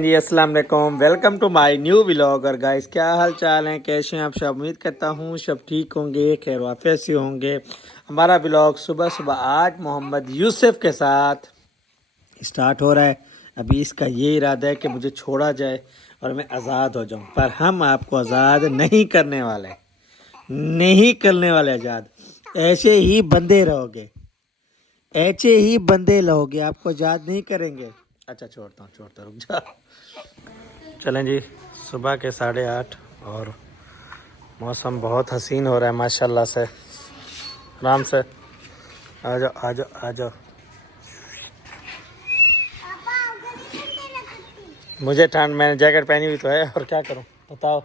जी अस्सलाम वालेकुम, welcome to my new vlog. और गाइस क्या हाल चाल है, कैसे हैं आप सब? उम्मीद करता हूँ सब ठीक होंगे, खैर वाफियत से होंगे। हमारा व्लॉग सुबह सुबह आज मोहम्मद यूसुफ के साथ स्टार्ट हो रहा है। अभी इसका ये इरादा है कि मुझे छोड़ा जाए और मैं आज़ाद हो जाऊँ, पर हम आपको आज़ाद नहीं करने वाले, नहीं करने वाले आज़ाद। ऐसे ही बंदे रहोगे, ऐसे ही बंदे रहोगे, आपको आज़ाद नहीं करेंगे। अच्छा छोड़ता हूँ, रुक जा। चलें जी, सुबह के 8:30 और मौसम बहुत हसीन हो रहा है माशाल्लाह से। आराम से आ जाओ आ जाओ आ जाओ। मुझे ठंड, मैंने जैकेट पहनी हुई तो है, और क्या करूं बताओ?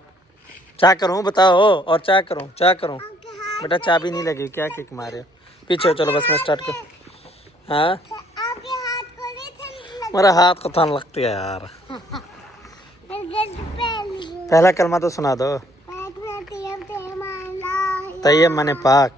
क्या करूं बताओ? और क्या करूं, क्या करूं? बेटा चाबी नहीं लगी, क्या किक मारे हो? पीछे हो, चलो बस मैं स्टार्ट कर। हाँ मेरा हाथ को थान लगती है यार। पहला कलमा तो सुना दो। तैयब माने पाक।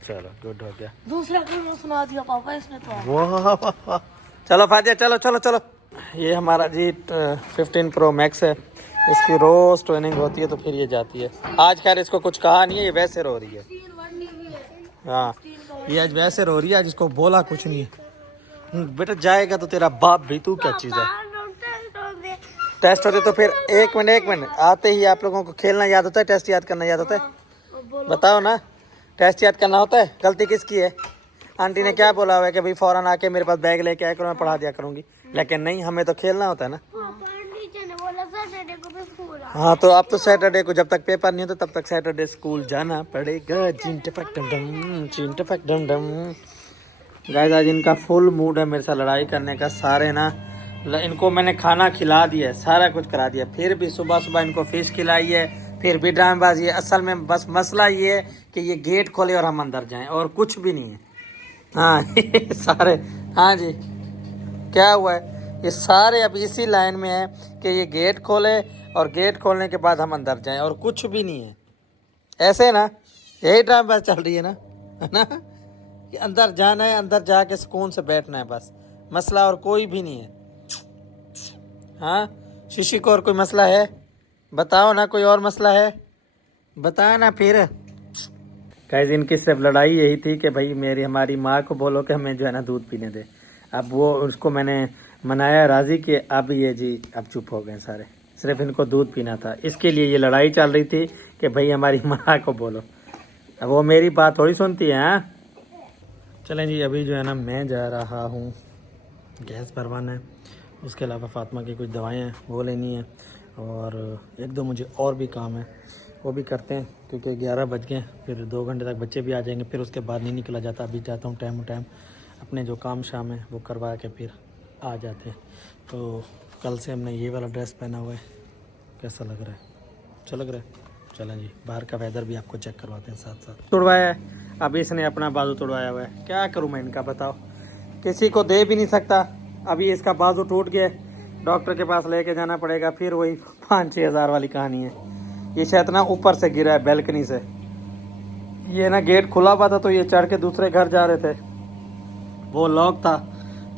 चलो गुड हो गया। दूसरा कलमा सुना दिया पापा इसने तो। वाह चलो फातिया, चलो चलो चलो। ये हमारा जी 15 प्रो मैक्स है। इसकी रोज ट्रेनिंग होती है तो फिर ये जाती है। आज खैर इसको कुछ कहा नहीं है, ये वैसे रो रही है। हाँ ये आज वैसे रो रही है, आज इसको बोला कुछ नहीं है। बेटा जाएगा तो तेरा बाप भी, तू क्या चीज़ है? टेस्ट होते तो फिर एक मिनट आते ही आप लोगों को खेलना याद होता है, टेस्ट याद करना याद होता है? बताओ ना, टेस्ट याद करना होता है? गलती किसकी है? आंटी ने क्या बोला हुआ है कि भाई फौरन आके मेरे पास बैग लेके आया करो, मैं पढ़ा दिया करूंगी। लेकिन नहीं, हमें तो खेलना होता है ना। हाँ तो अब तो सैटरडे को, जब तक पेपर नहीं होता तब तक सैटरडे स्कूल जाना पड़ेगा। गाइस आज इनका फुल मूड है मेरे साथ लड़ाई करने का। सारे ना, इनको मैंने खाना खिला दिया, सारा कुछ करा दिया, फिर भी सुबह सुबह इनको फिश खिलाई है, फिर भी ड्रामेबाजी है। असल में बस मसला ये है कि ये गेट खोले और हम अंदर जाएं, और कुछ भी नहीं है। हाँ सारे, हाँ जी क्या हुआ है? ये सारे अब इसी लाइन में है कि ये गेट खोले और गेट खोलने के बाद हम अंदर जाएं, और कुछ भी नहीं है। ऐसे ना, यही ड्रामेबाजी चल रही है ना कि अंदर जाना है, अंदर जाके सुकून से बैठना है, बस मसला और कोई भी नहीं है। हाँ शीशी को और कोई मसला है? बताओ ना, कोई और मसला है बताओ ना फिर। गाइस इनकी सिर्फ लड़ाई यही थी कि भाई हमारी माँ को बोलो कि हमें जो है ना दूध पीने दे। अब वो उसको मैंने मनाया राज़ी कि अब ये जी अब चुप हो गए सारे, सिर्फ इनको दूध पीना था। इसके लिए ये लड़ाई चल रही थी कि भाई हमारी माँ को बोलो। अब वो मेरी बात थोड़ी सुनती है। हाँ चलें जी, अभी जो है ना मैं जा रहा हूँ गैस भरवाना है। उसके अलावा फातिमा की कुछ दवाएं हैं वो लेनी है, और एक दो मुझे और भी काम है वो भी करते हैं, क्योंकि 11 बज गए। फिर 2 घंटे तक बच्चे भी आ जाएंगे, फिर उसके बाद नहीं निकला जाता। अभी जाता हूँ टाइम अपने जो काम शाम है वो करवा के फिर आ जाते हैं। तो कल से हमने ये वाला ड्रेस पहना हुआ है, कैसा लग रहा है? अच्छा लग रहा है। चलें जी, बाहर का वेदर भी आपको चेक करवाते हैं साथ साथ। तोड़वाया है, अभी इसने अपना बाजू तोड़वाया हुआ है। क्या करूँ मैं इनका, बताओ? किसी को दे भी नहीं सकता। अभी इसका बाजू टूट गया, डॉक्टर के पास लेके जाना पड़ेगा, फिर वही 5-6 हज़ार वाली कहानी है। ये शायद ना ऊपर से गिरा है, बैल्कनी से। ये ना गेट खुला हुआ था तो ये चढ़ के दूसरे घर जा रहे थे, वो लॉक था,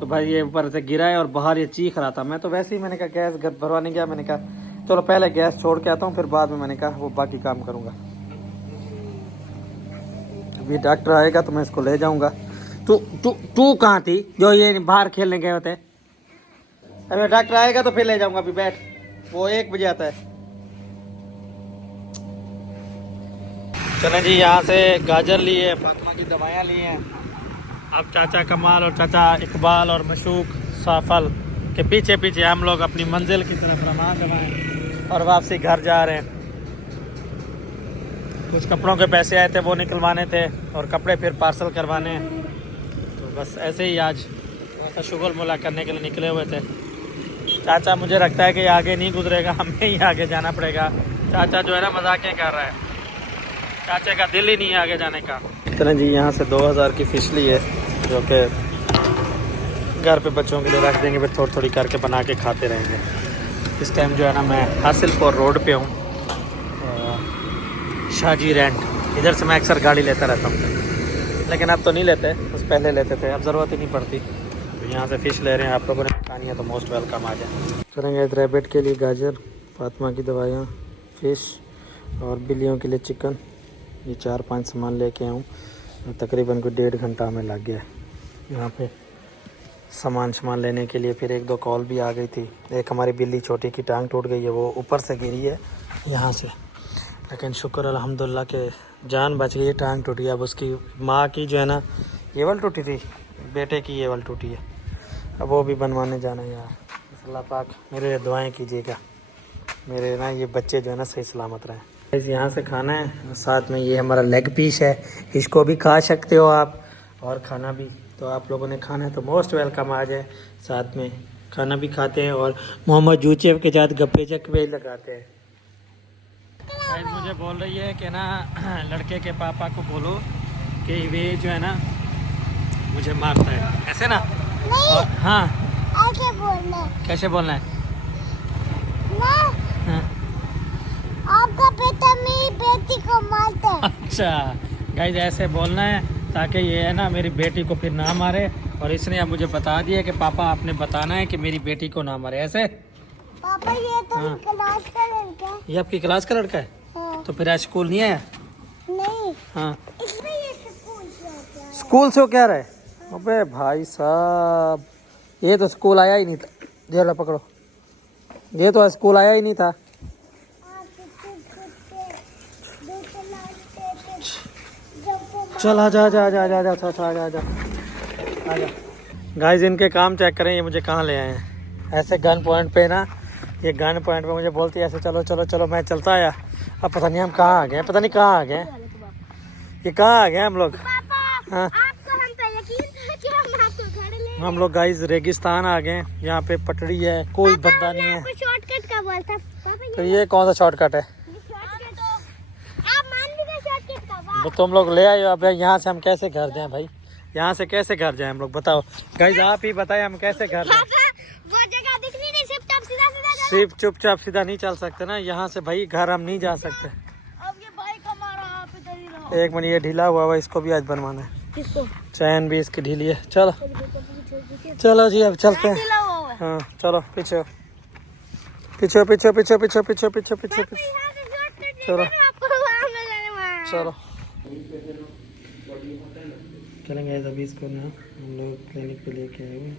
तो भाई ये ऊपर से गिरा है और बाहर ये चीख रहा था। मैं तो वैसे ही मैंने कहा गैस घर भरवाने गया, मैंने कहा चलो पहले गैस छोड़ के आता हूँ, फिर बाद में मैंने कहा वो बाकी काम करूँगा। अभी डॉक्टर आएगा तो मैं इसको ले जाऊँगा। तू कहाँ थी जो ये बाहर खेलने गए होते? अभी डॉक्टर आएगा तो फिर ले जाऊँगा। अभी बैठ, वो 1 बजे आता है। चलें जी, यहाँ से गाजर लिए, फातिमा की दवाइयाँ ली हैं। अब चाचा कमाल और चाचा इकबाल और मशूक साफल के पीछे पीछे हम लोग अपनी मंजिल की तरफ रवाना हैं और वापसी घर जा रहे हैं। कुछ कपड़ों के पैसे आए थे वो निकलवाने थे, और कपड़े फिर पार्सल करवाने हैं। तो बस ऐसे ही आज ऐसा शुगल मुला करने के लिए निकले हुए थे। चाचा मुझे लगता है कि आगे नहीं गुजरेगा, हमें ही आगे जाना पड़ेगा। चाचा जो है ना मजाकें कर रहा है, चाचा का दिल ही नहीं है आगे जाने का। इतना जी यहाँ से 2000 की फिश ली है, जो कि घर पे बच्चों के लिए रख देंगे, फिर थोड़ी थोड़ी करके बना के खाते रहेंगे। इस टाइम जो है ना मैं हासिलपुर रोड पे हूँ, शाहजी रेंट। इधर से मैं अक्सर गाड़ी लेता रहता हूँ, लेकिन अब तो नहीं लेते, बस पहले लेते थे, अब ज़रूरत ही नहीं पड़ती। तो यहाँ से फ़िश ले रहे हैं, आप लोगों ने खानी है तो मोस्ट वेलकम आ जाए। चलेंगे रैबिट के लिए गाजर, फातिमा की दवाइयाँ, फ़िश और बिल्लियों के लिए चिकन। ये 4-5 सामान लेके आऊँ, तकरीबन कोई 1.5 घंटा हमें लग गया यहाँ पे सामान लेने के लिए। फिर 1-2 कॉल भी आ गई थी। एक हमारी बिल्ली छोटी की टांग टूट गई है, वो ऊपर से गिरी है यहाँ से, लेकिन शुक्र अल्हम्दुलिल्लाह के जान बच गई है, टांग टूटी है। अब उसकी माँ की जो है ना येवल टूटी थी, बेटे की येवल टूटी है, अब वो भी बनवाने जाना है यार। अल्लाह पाक मेरे लिए दुआएं कीजिएगा, मेरे ना ये बच्चे जो है ना सही सलामत रहें। यहाँ से खाना है, साथ में ये हमारा लेग पीस है, इसको भी खा सकते हो आप और खाना भी। तो आप लोगों ने खाना है तो मोस्ट वेलकम आ जाए, साथ में खाना भी खाते हैं और मोहम्मद जूचेव के साथ गप्पे चक्पे लगाते हैं। मुझे बोल रही है कि ना लड़के के पापा को बोलो कि वे जो है ना मुझे मारता है, ऐसे ना। और हाँ ऐसे बोलना कैसे बोलना है ना, हाँ। आपका बेटा मेरी बेटी को मारता है। अच्छा गाइस ऐसे बोलना है ताकि ये है ना मेरी बेटी को फिर ना मारे। और इसने अब मुझे बता दिया कि पापा आपने बताना है कि मेरी बेटी को ना मारे, ऐसे। पापा ये तो हाँ। क्लास का लड़का है। ये आपकी क्लास का लड़का है? हाँ। तो फिर आज स्कूल नहीं आया? नहीं, हाँ इसमें ये स्कूल से आता है। स्कूल से वो क्या रहे? अबे भाई साहब ये तो स्कूल आया ही नहीं था। ये लो पकड़ो, ये तो स्कूल आया ही नहीं था। चल आजा आजा आजा आजा आजा आजा आजा आजा आजा। गाइस इनके काम चेक करें, ये मुझे कहाँ ले आए हैं। ऐसे गन पॉइंट पे ना, ये गन पॉइंट पे मुझे बोलती है ऐसे चलो चलो चलो, मैं चलता आया। अब पता नहीं हम कहाँ आ गए, पता नहीं कहाँ आ गए, ये कहाँ आ गए हम लोग। हाँ आपको हम पे यकीन था कि हम आपको घर ले हम लोग गाइस रेगिस्तान आ गए। यहाँ पे पटड़ी है, कोई बंदा नहीं है। शॉर्टकट का बोल था पापा, तो ये कौन सा शॉर्टकट है? शॉर्टकट आप मान भी गए शॉर्टकट का। वाह, वो तुम लोग ले आए हो। अब यहाँ से हम कैसे घर जाएं भाई, यहाँ से कैसे घर जाएं हम लोग, बताओ गाइस, आप ही बताएं हम कैसे घर जाएं। वो जगह दिखनी नहीं, सिर्फ आप सीधा सीधा जाना। सिर्फ चुपचाप सीधा नहीं चल सकते ना यहाँ से भाई, घर हम नहीं जा सकते। अब ये भाई कमा रहा, आप इधर ही रहो। एक मिनट, ये ढीला हुआ इसको भी आज बनवाना है। किसको? चैन भी इसकी ढीली है। चलो चलो जी अब चलते हैं। ढीला हुआ है। हाँ चलो पीछे पीछे पीछे पीछे पीछे पीछे पीछे पीछे पीछे। यहाँ से शॉर्टकट चलो आपको वहाँ में जाने वाला है। चलो चलेंगे। अभी इसको ना हम लोग क्लिनिक पे लेके आए हुए,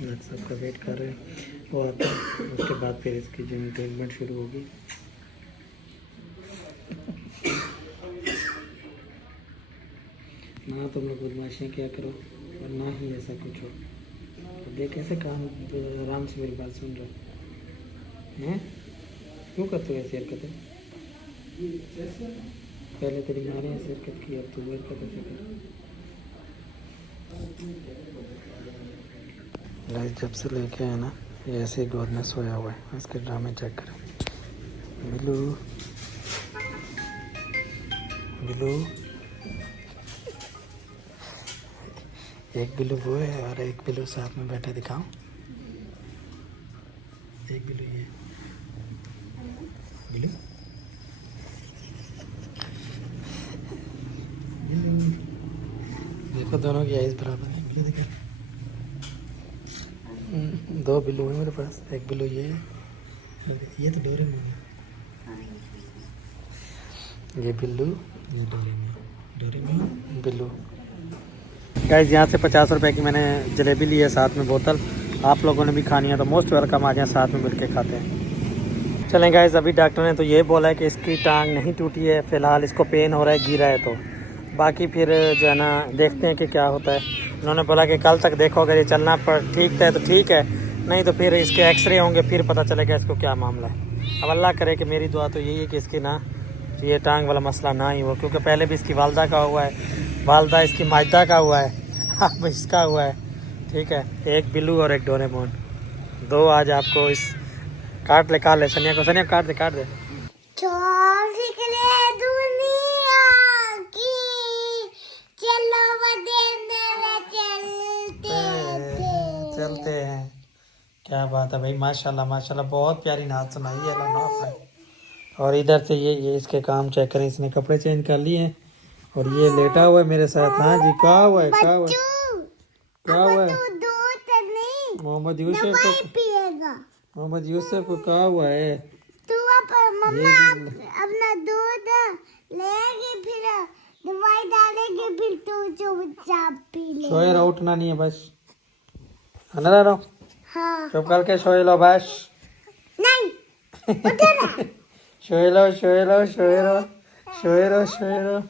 डॉक्टर साहब का वेट कर रहे हैं, वो आता है उसके बाद फिर इसकी जिम ट्रीटमेंट शुरू होगी। ना तुम लोग बदमाशियाँ क्या करो और ना ही ऐसा कुछ हो। तो देख कैसे काम आराम से मेरी बात सुन रहे हैं, क्यों करते हो ऐसी हरकतें? पहले तेरी माँ ने ऐसी हरकत की, अब तू वो हरकत ऐसे कर। गाइस जब से लेके आए ना ये ऐसे ही गोद में सोया हुआ है, इसके ड्रामे चेक करें। बिल्लू बिल्लू, एक बिल्लू वो है और एक बिल्लू साथ में बैठे, दिखाऊं? एक बिल्लू ये बिल्लू, देखो दोनों की आइज बराबर है। बिल्लू देखो, दो बिल्लू है मेरे पास, एक बिल्लू ये है, ये तो डोरेमोन है। ये बिल्लू, ये डोरेमोन बिल्लू। गाइस यहाँ से 50 रुपए की मैंने जलेबी ली है, साथ में बोतल। आप लोगों ने भी खानी है तो मोस्ट वेलकम आ जाए, साथ में मिलके खाते हैं। चलें गाइस, अभी डॉक्टर ने तो ये बोला है कि इसकी टांग नहीं टूटी है, फ़िलहाल इसको पेन हो रहा है, गिरा है। तो बाकी फिर जो है ना देखते हैं कि क्या होता है। उन्होंने बोला कि कल तक देखो, अगर ये चलना पर ठीक है तो ठीक है, नहीं तो फिर इसके एक्सरे होंगे, फिर पता चलेगा इसको क्या मामला है। अब अल्लाह करे कि मेरी दुआ तो यही है कि इसकी ना ये टांग वाला मसला ना ही हो, क्योंकि पहले भी इसकी वालदा का हुआ है, वालदा इसकी माजदा का हुआ है, अब इसका हुआ है। ठीक है, एक बिल्लू और एक डोरेमोन, दो आज आपको इस काट ले सनिया को, सनिया काट दे दुनिया की चलो चलते हैं। क्या बात है भाई, माशाल्लाह माशाल्लाह, बहुत प्यारी नाच सुनाई है अल्लाह ने। और इधर से ये इसके काम चेक करें, इसने कपड़े चेंज कर लिए हैं और ये लेटा हुआ है मेरे साथ। हाँ जी, क्या हुआ है, क्या हुआ है, क्या हुआ है? तू दूध नहीं मोहम्मद यूसुफ दवाई को, पिएगा। मोहम्मद यूसुफ को क्या हुआ है? तू मम्मा अपना दूध लेगी, फिर दवाई डालेगी, फिर तू चुपचाप पी ले। सोए रहो, उठना नहीं है बस। खाना रहो, हाँ चुप करके सोए लो बस। नहीं उठो ना। सोए लो, सोए लो, सोए लो, सोए लो, सोए लो।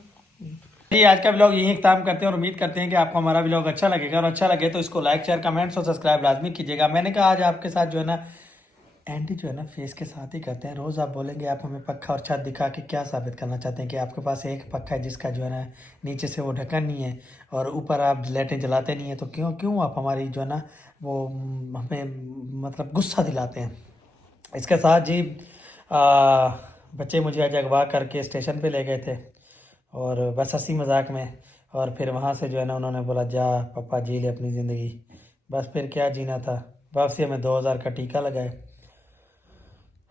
आज का ब्लॉग यही खत्म करते हैं और उम्मीद करते हैं कि आपको हमारा ब्लॉग अच्छा लगेगा, और अच्छा लगे तो इसको लाइक, शेयर, कमेंट्स और सब्सक्राइब लाजमी कीजिएगा। मैंने कहा आज आपके साथ जो है ना एंड जो है ना फेस के साथ ही करते हैं। रोज़ आप बोलेंगे आप हमें पक्का और छत दिखा के क्या साबित करना चाहते हैं कि आपके पास एक पक्का है जिसका जो है ना नीचे से वो ढक्कन नहीं है और ऊपर आप लाइटें जलाते नहीं हैं, तो क्यों आप हमारी जो है ना वो हमें मतलब गुस्सा दिलाते हैं। इसके साथ जी बच्चे मुझे आज अगवा करके स्टेशन पे ले गए थे और बस हंसी मजाक में, और फिर वहाँ से जो है ना उन्होंने बोला जा पापा जी ले अपनी ज़िंदगी। बस फिर क्या जीना था, वापसी हमें 2000 का टीका लगाए।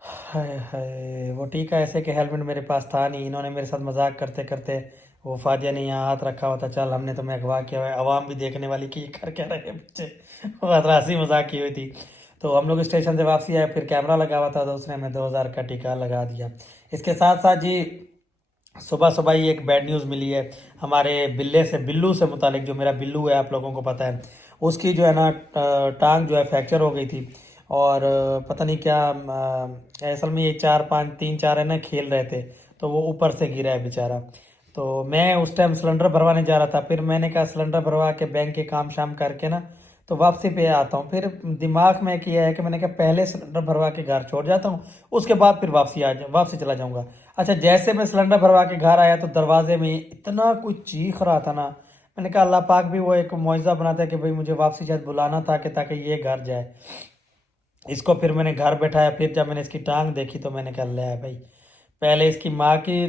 हाय हाय, वो टीका ऐसे कि हेलमेट मेरे पास था नहीं, इन्होंने मेरे साथ मजाक करते करते वो फाजिया ने यहाँ हाथ रखा हुआ था, चल हमने तुम्हें अगवा किया हुआ है, आवाम भी देखने वाली कि ये कर क्या रहे हैं बच्चे। वो हंसी मजाक की हुई थी। तो हम लोग स्टेशन से वापसी आए, फिर कैमरा लगा हुआ था तो उसने हमें 2000 का टीका लगा दिया। इसके साथ साथ जी सुबह सुबह ही एक बैड न्यूज़ मिली है हमारे बिल्लू से मुतालिक। जो मेरा बिल्लू है आप लोगों को पता है, उसकी जो है ना टांग जो है फ्रैक्चर हो गई थी, और पता नहीं क्या असल में ये 3-4 है ना खेल रहे थे, तो वो ऊपर से गिरा है बेचारा। तो मैं उस टाइम सिलेंडर भरवाने जा रहा था, फिर मैंने कहा सिलेंडर भरवा के बैंक के काम शाम करके ना तो वापसी पे आता हूँ। फिर दिमाग में किया है कि मैंने कहा पहले सिलेंडर भरवा के घर छोड़ जाता हूँ, उसके बाद फिर वापसी चला जाऊँगा। अच्छा, जैसे मैं सिलेंडर भरवा के घर आया तो दरवाजे में इतना कुछ चीख रहा था ना, मैंने कहा अल्लाह पाक भी वो एक मुआवजा बनाता है कि भाई मुझे वापसी शायद बुलाना था कि ताकि ये घर जाए। इसको फिर मैंने घर बैठाया, फिर जब मैंने इसकी टांग देखी तो मैंने कहा ले भाई, पहले इसकी माँ की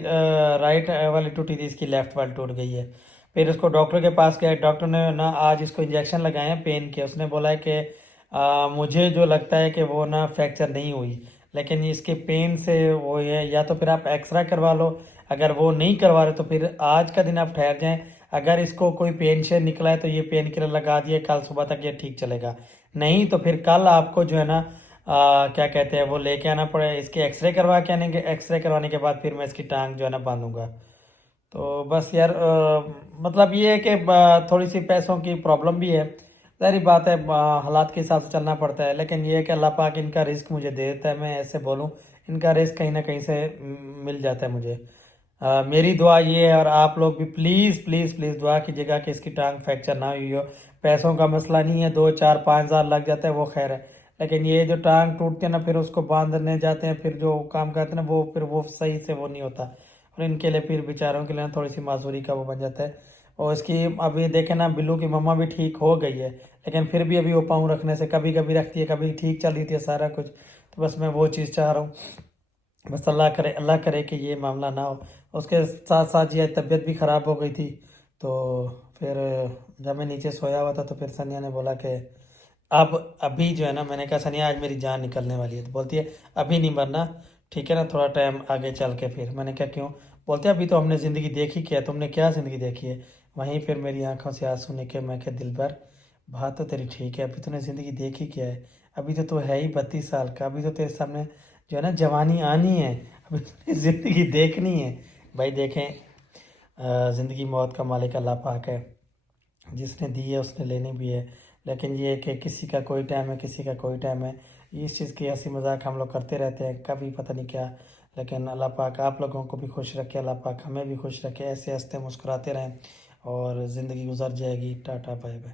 राइट वाली टूटी थी, इसकी लेफ्ट वाली टूट गई है। फिर इसको डॉक्टर के पास गया, डॉक्टर ने ना आज इसको इंजेक्शन लगाए हैं पेन के। उसने बोला है कि मुझे जो लगता है कि वो ना फ्रैक्चर नहीं हुई, लेकिन इसके पेन से वो है, या तो फिर आप एक्सरे करवा लो, अगर वो नहीं करवा रहे तो फिर आज का दिन आप ठहर जाएं। अगर इसको कोई पेन शेन निकला है तो ये पेन किलर लगा दिए, कल सुबह तक ये ठीक चलेगा। नहीं तो फिर कल आपको जो है ना क्या कहते हैं वो लेके आना पड़े, इसके एक्सरे करवा के आने के, एक्सरे करवाने के बाद फिर मैं इसकी टांग जो है ना बांधूंगा। तो बस यार मतलब ये है कि थोड़ी सी पैसों की प्रॉब्लम भी है, सारी बात है, हालात के हिसाब से चलना पड़ता है। लेकिन ये है कि अल्लाह पाक इनका रिस्क मुझे दे देता है, मैं ऐसे बोलूँ, इनका रिस्क कहीं ना कहीं से मिल जाता है मुझे। मेरी दुआ ये है, और आप लोग भी प्लीज़ प्लीज़ प्लीज़ दुआ कीजिएगा कि इसकी टांग फ्रैक्चर ना हुई हो। पैसों का मसला नहीं है, 2-4-5 हज़ार लग जाता है वो खैर है, लेकिन ये जो टांग टूटती है ना फिर उसको बांधने जाते हैं, फिर जो काम करते हैं ना वो फिर वो सही से वो नहीं होता, और इनके लिए फिर बेचारों के लिए थोड़ी सी माजूरी का वो बन जाता है। और इसकी अभी देखें ना बिल्लू की मम्मा भी ठीक हो गई है, लेकिन फिर भी अभी वो पाँव रखने से कभी कभी रखती है, कभी ठीक चल रही थी सारा कुछ। तो बस मैं वो चीज़ चाह रहा हूँ, बस अल्लाह करे कि ये मामला ना हो। उसके साथ साथ ये तबीयत भी ख़राब हो गई थी, तो फिर जब मैं नीचे सोया हुआ था तो फिर सनिया ने बोला कि अब अभी जो है ना, मैंने कहा सनिया आज मेरी जान निकलने वाली है, तो बोलती है अभी नहीं मरना, ठीक है ना, थोड़ा टाइम आगे चल के। फिर मैंने कहा क्यों, बोलते अभी तो हमने ज़िंदगी देखी क्या, तुमने क्या ज़िंदगी देखी है। वहीं फिर मेरी आंखों से आंसू निकले, मैं क्या दिल भर, बात तो तेरी ठीक है, अभी तूने ज़िंदगी देखी क्या है, अभी तो तू है ही 32 साल का, अभी तो तेरे सामने जो है ना जवानी आनी है, अभी तूने ज़िंदगी देखनी है। भाई देखें, ज़िंदगी मौत का मालिक अल्लाह पाक है, जिसने दी है उसने लेनी भी है। लेकिन ये है कि किसी का कोई टाइम है, किसी का कोई टाइम है, इस चीज़ की हंसी मजाक हम लोग करते रहते हैं, कभी पता नहीं क्या। लेकिन अल्लाह पाक आप लोगों को भी खुश रखे, अल्लाह पाक हमें भी खुश रखे, ऐसे हंसते मुस्कुराते रहें और ज़िंदगी गुजर जाएगी। Tata bye bye.